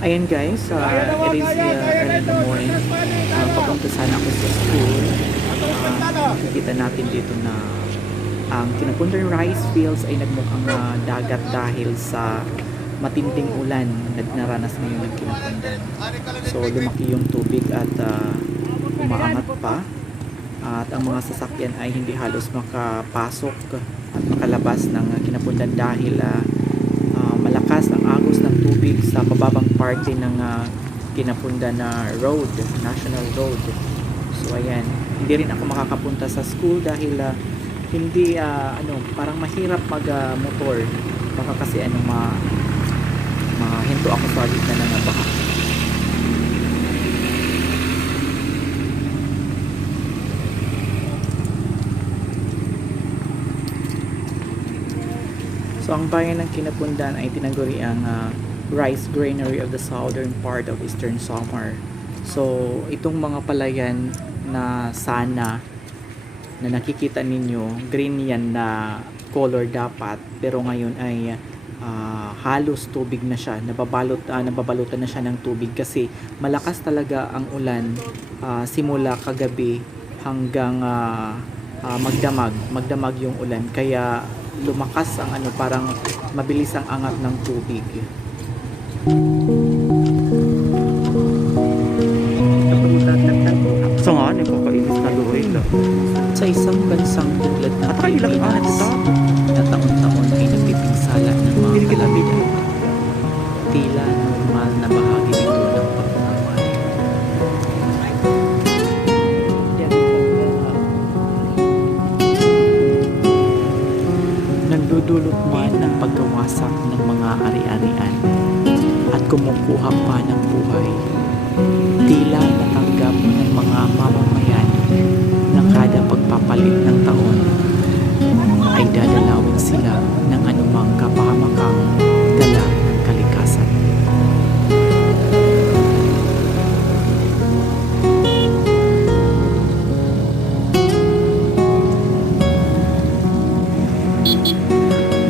Ayan guys, it is early in the morning. Papunta sana ako sa school. Makikita natin dito na ang Quinapondan rice fields ay nagmukhang dagat dahil sa matinding ulan na naranas ngayon ng Quinapondan. So lumaki yung tubig at umaangat pa. At ang mga sasakyan ay hindi halos makapasok at makalabas ng Quinapondan dahil malakas ang agos ng tubig sa pababang parte ng Quinapondan na road, national road. So ayan, hindi rin ako makakapunta sa school dahil hindi parang mahirap mag motor. Baka kasi mahinto ako sa gitna ng baha. So ang bayan ng Quinapondan ay tinaguri ang rice granary of the southern part of eastern Samar. So itong mga palayan na sana na nakikita ninyo, green yan na color dapat, pero ngayon ay halos tubig na siya, nababalutan na siya ng tubig kasi malakas talaga ang ulan simula kagabi hanggang magdamag yung ulan, kaya lumakas ang parang mabilis ang angat ng tubig. So nga, nagpapainis na luhay lang. Sa isang bansang tulad ng Pilipinas na taon-taon ay napipinsala ng mga kalamidad, tila normal na bahagi ito ng pamumuhay. Nagdudulot man ng pagkawasak ng mga ari-arian at kumukuha pa ng buhay. Tila natanggap ng mga mamamayan na kada pagpapalit ng taon ay dadalawin sila ng anumang kapahamakang dala ng kalikasan.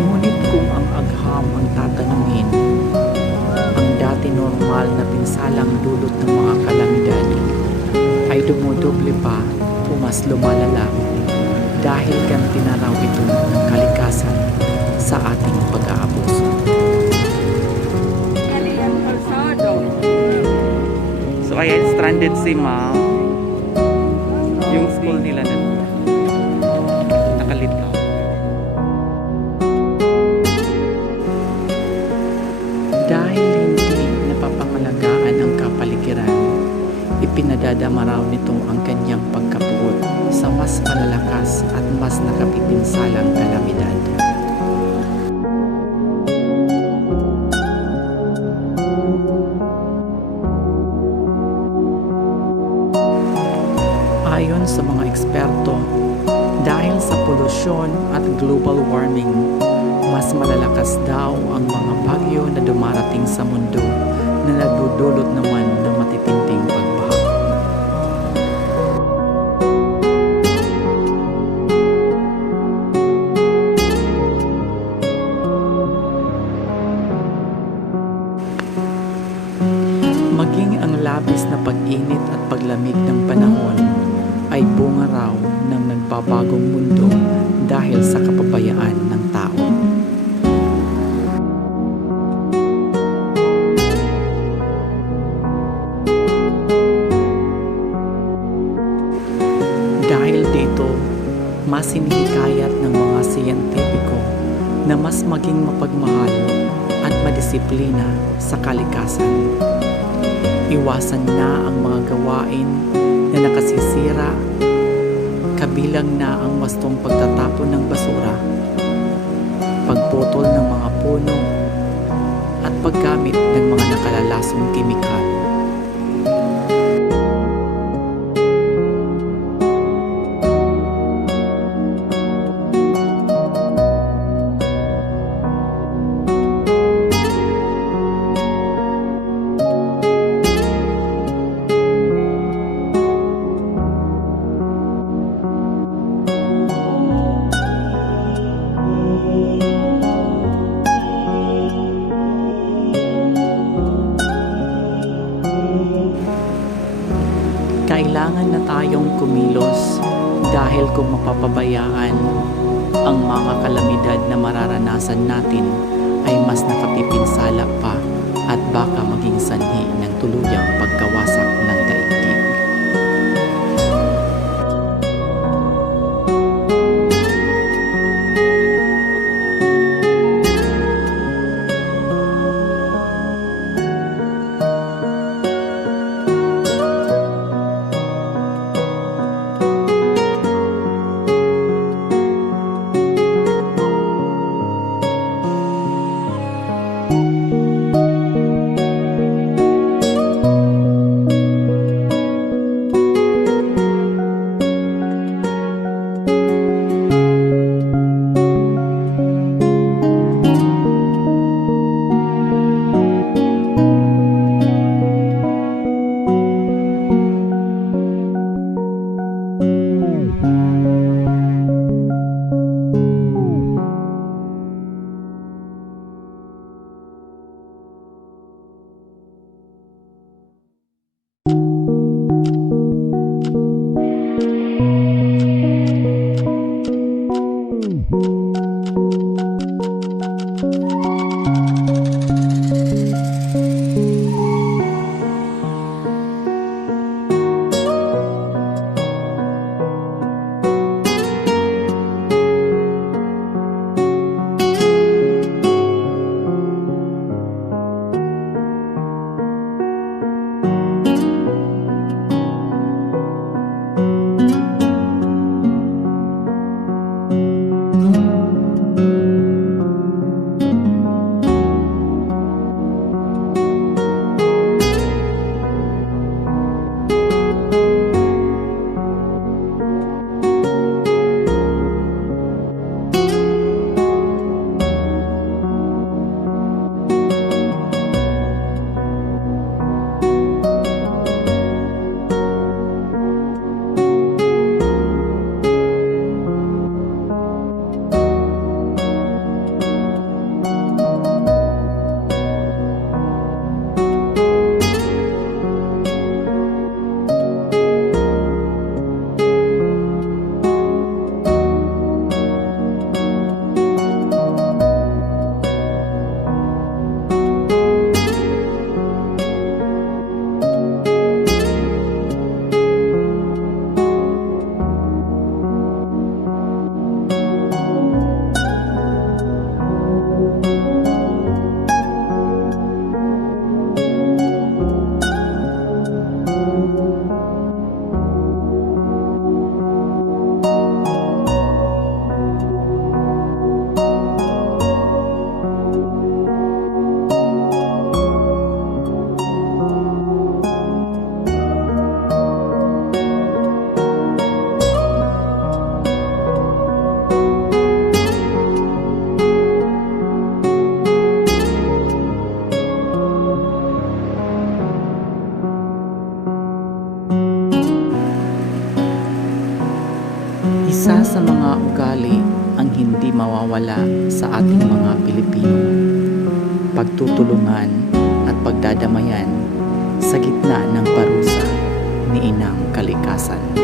Ngunit kung ang agham ang tatanungin, ang dati normal na pinsalang dulot ng mga kalamidad ay dumudoble pa o mas lumalala dahil kantina raw ito ng kalikasan sa ating pag-aabuso. So ayan, stranded si ma'am. Yung school nila na nakalitaw. Dahil hindi napapangalagaan ang kapaligiran, ipinadadama raw nito ang kanyang pagkapuot sa mas malalakas at mas nakapipinsalang kalamidad. Ayon sa mga eksperto, dahil sa polusyon at global warming, mas malalakas daw ang mga bagyo na dumarating sa mundo na nagdudulot naman ng matitinding pagbaha. Maging ang labis na pag-init at paglamig ng panahon ay bunga raw ng nagbabagong mundo dahil sa kapabayaan ng tao. Dahil dito, mas hinihikayat ng mga siyentipiko na mas maging mapagmahal at madisiplina sa kalikasan. Iwasan na ang mga gawain na nakasisira, kabilang na ang wastong pagtatapon ng basura, pagputol ng mga puno, at paggamit ng mga nakalalasong kemikal. kailangan na tayong kumilos dahil kung mapapabayaan, ang mga kalamidad na mararanasan natin ay mas nakapipinsala pa at baka maging sanhi ng tuluyang pagkawasak ng daigdig. Isa sa mga ugali ang hindi mawawala sa ating mga Pilipino, pagtutulungan at pagdadamayan sa gitna ng parusa ni Inang Kalikasan.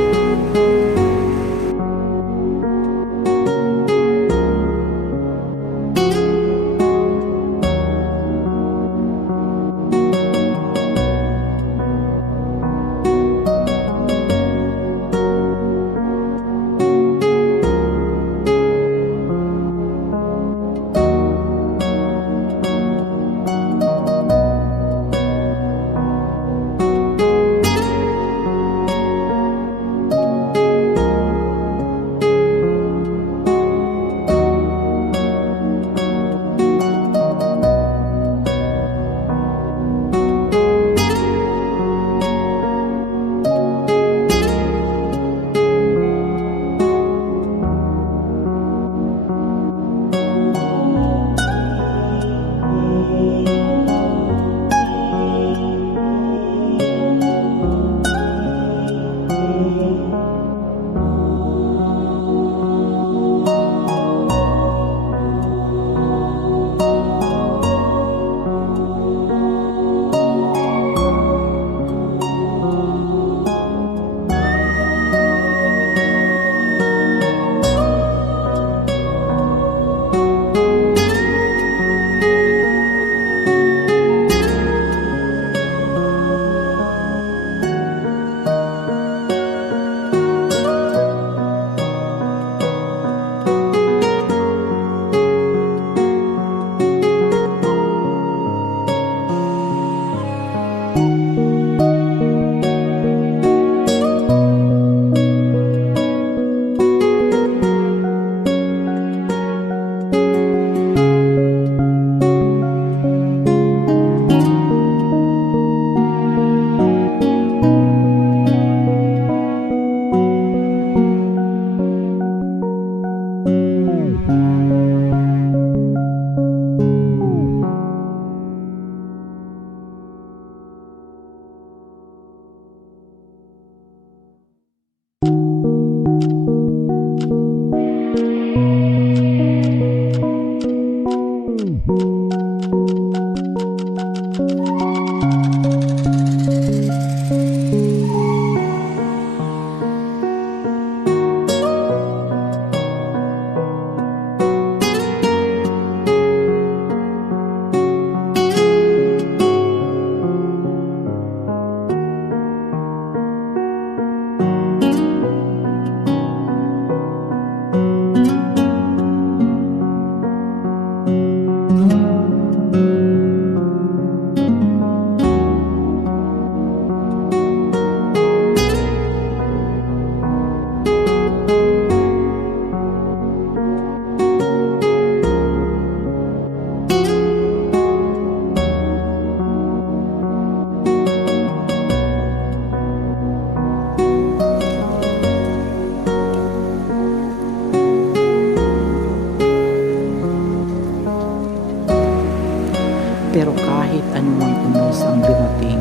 Pero kahit anumang unos ang dumating,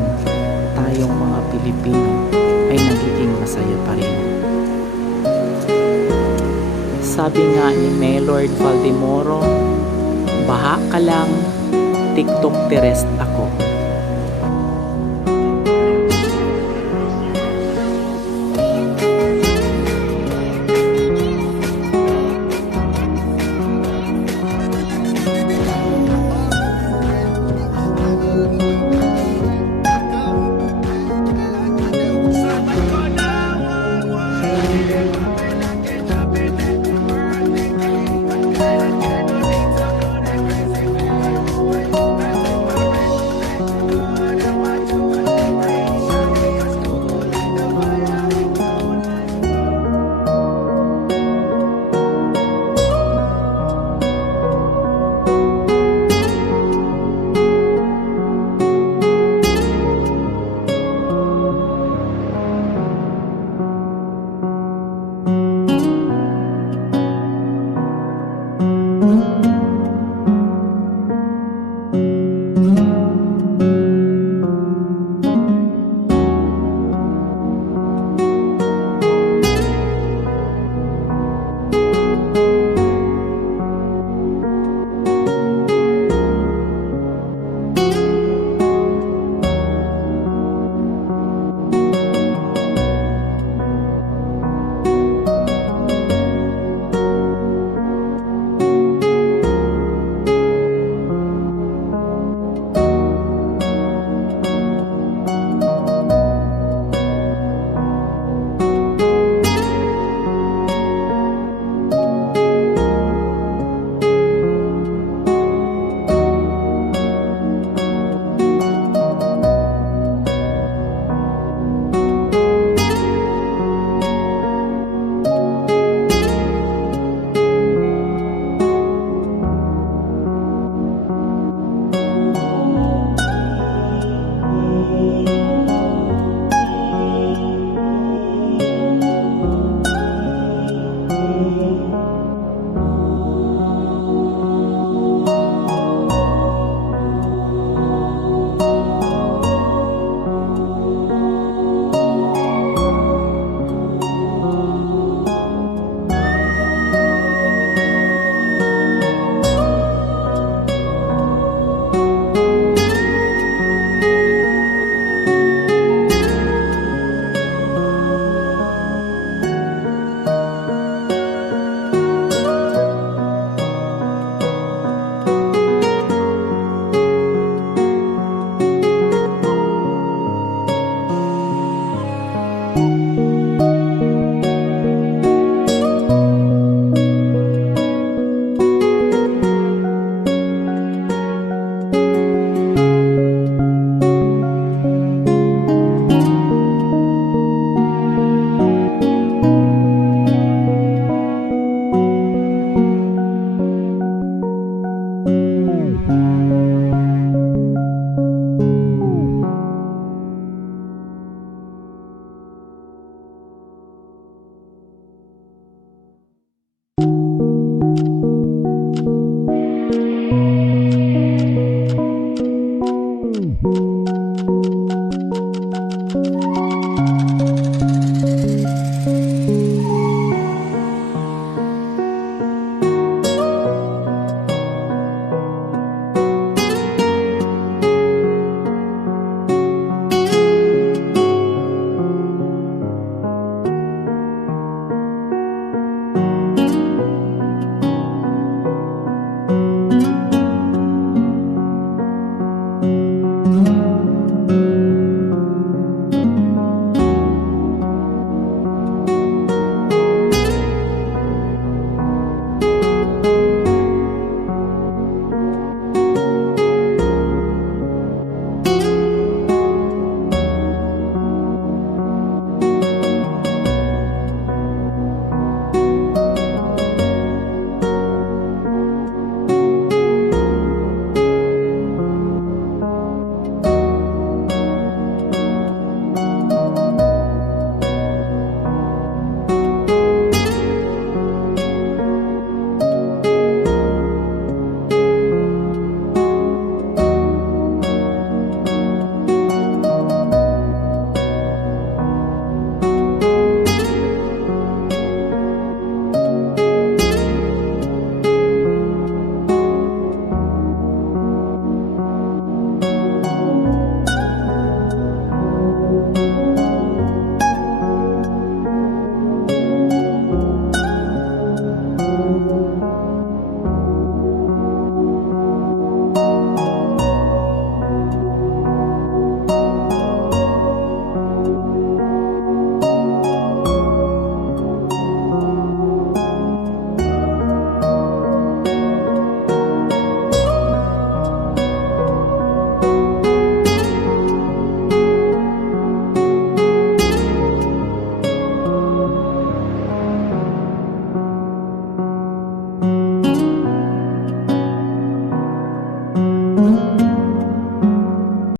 tayong mga Pilipino ay nagiging masaya pa rin. Sabi nga ni Maylord Valdemoro, baha ka lang, TikTok the rest ako.